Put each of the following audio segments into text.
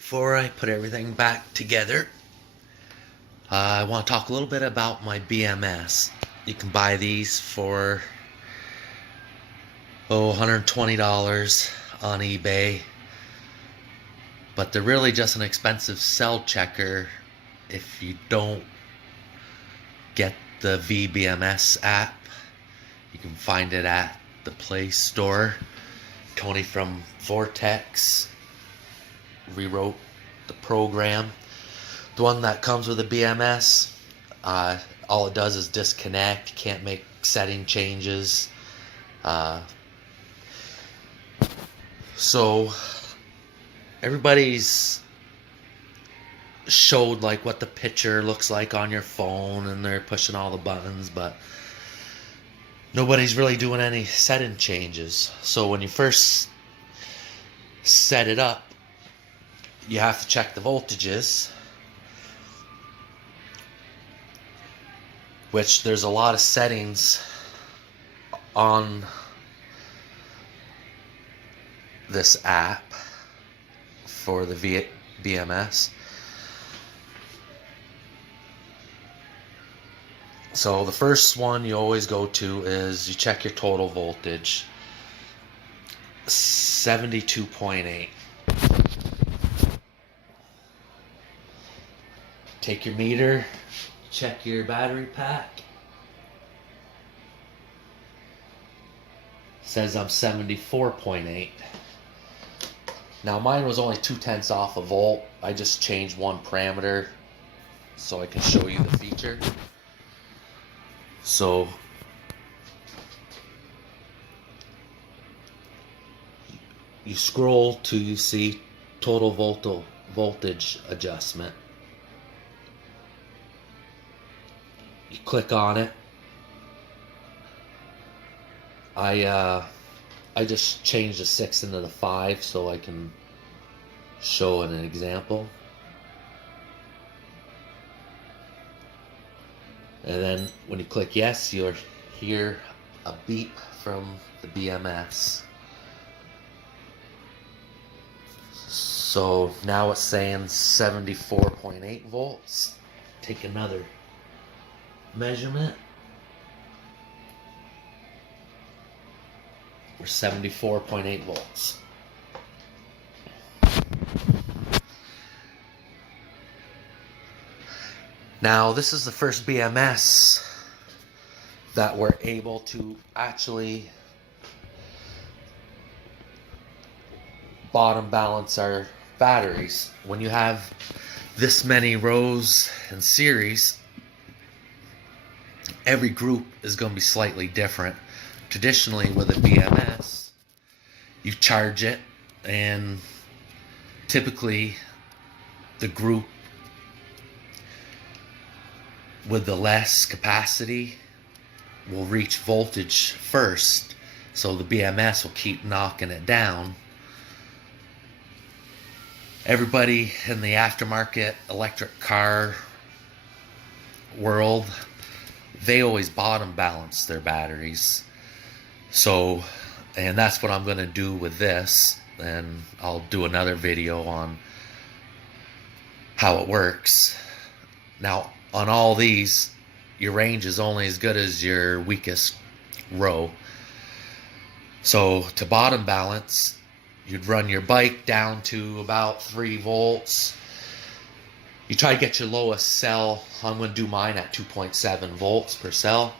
Before I put everything back together, I want to talk a little bit about my BMS. You can buy these for $120 on eBay, but they're really just an expensive cell checker if you don't get the VBMS app. You can find it at the Play Store. Tony from Vortex rewrote the program. The one that comes with a BMS, all it does is disconnect. You can't make setting changes. So everybody's showed like what the picture looks like on your phone, and they're pushing all the buttons, but nobody's really doing any setting changes. So when you first set it up, you have to check the voltages, which there's a lot of settings on this app for the BMS. So the first one you always go to is you check your total voltage, 72.8. Take your meter, check your battery pack. Says I'm 74.8. Now mine was only 0.2 off a volt. I just changed one parameter so I can show you the feature. So you scroll till you see total voltage adjustment. You click on it. I just changed the 6 into the 5 so I can show an example. And then when you click yes, you'll hear a beep from the BMS. So now it's saying 74.8 volts. Take another measurement. We're 74.8 volts. Now this is the first BMS that we're able to actually bottom balance our batteries. When you have this many rows in series, every group is going to be slightly different. Traditionally with a BMS, you charge it, and typically the group with the less capacity will reach voltage first, so the BMS will keep knocking it down. Everybody in the aftermarket electric car world, they always bottom balance their batteries. So, and that's what I'm going to do with this, and I'll do another video on how it works. Now, on all these, your range is only as good as your weakest row. So to bottom balance, you'd run your bike down to about 3 volts. You try to get your lowest cell. I'm going to do mine at 2.7 volts per cell.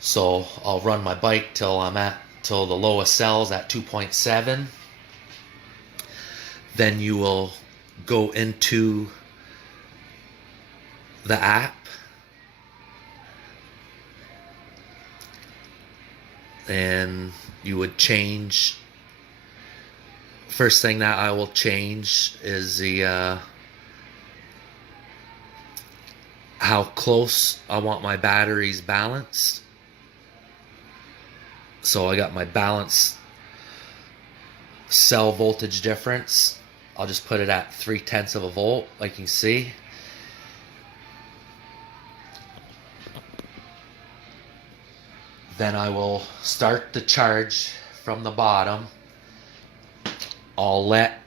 So I'll run my bike till the lowest cell's at 2.7. Then you will go into the app and you would change. First thing that I will change is the how close I want my batteries balanced. So I got my balanced cell voltage difference. I'll just put it at 0.3 of a volt, like you can see. Then I will start the charge from the bottom. I'll let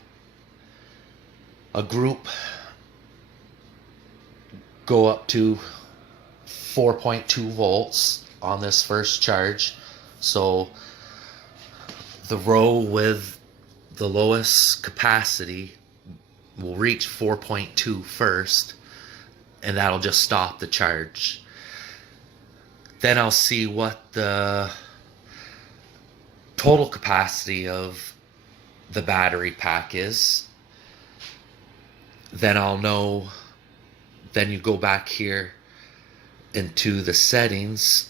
a group go up to 4.2 volts on this first charge. So the row with the lowest capacity will reach 4.2 first, and that'll just stop the charge. Then I'll see what the total capacity of the battery pack is. Then I'll know. Then you go back here into the settings,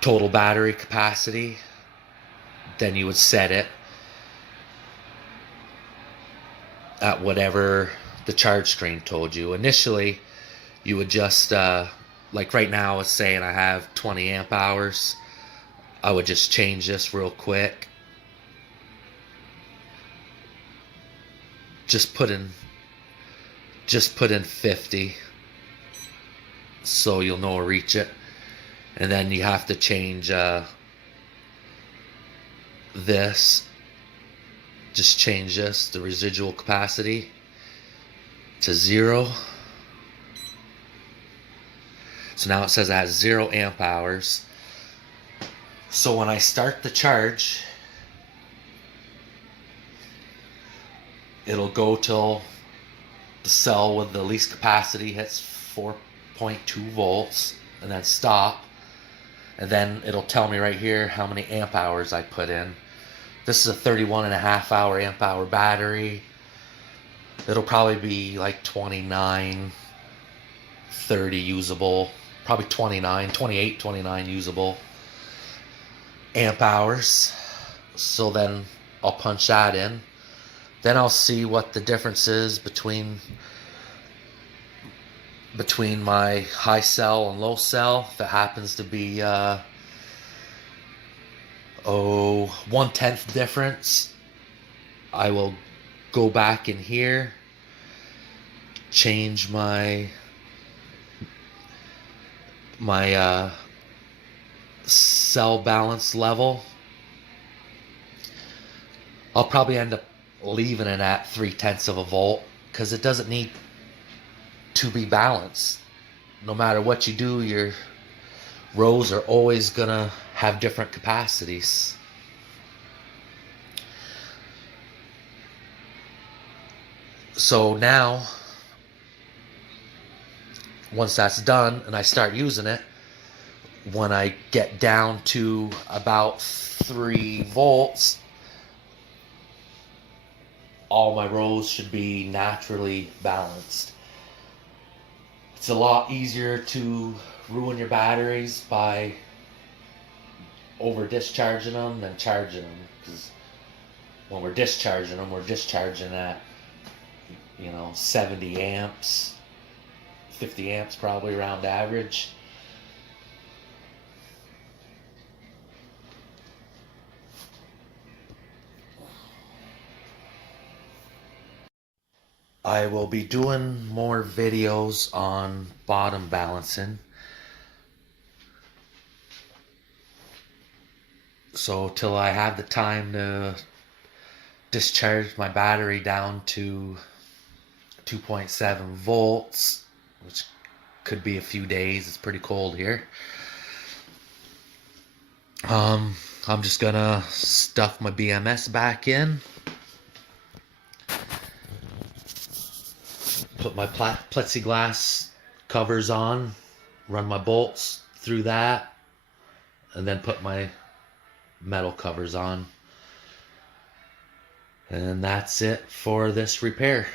total battery capacity. Then you would set it at whatever the charge screen told you. Initially, you would just, like right now it's saying I have 20 amp hours. I would just change this real quick. Just put in 50, so you'll know to reach it. And then you have to change this. Just change this, the residual capacity, to 0. So now it says it has 0 amp hours. So when I start the charge, it'll go till the cell with the least capacity hits 4.2 volts and then stop. And then it'll tell me right here how many amp hours I put in. This is a 31.5 hour amp hour battery. It'll probably be like 29, 30 usable, probably 28, 29 usable amp hours. So then I'll punch that in. Then I'll see what the difference is between my high cell and low cell. If it happens to be 1/10 difference, I will go back in here, change my cell balance level. I'll probably end up leaving it at 0.3 of a volt, because it doesn't need to be balanced. No matter what you do, your rows are always gonna have different capacities. So now, once that's done and I start using it, when I get down to about 3 volts, all my rows should be naturally balanced. It's a lot easier to ruin your batteries by over discharging them than charging them, because when we're discharging at 70 amps, 50 amps probably around average. I will be doing more videos on bottom balancing. So till I have the time to discharge my battery down to 2.7 volts, which could be a few days. It's pretty cold here. I'm just gonna stuff my BMS back in. Put my plexiglass covers on, run my bolts through that, and then put my metal covers on. And that's it for this repair.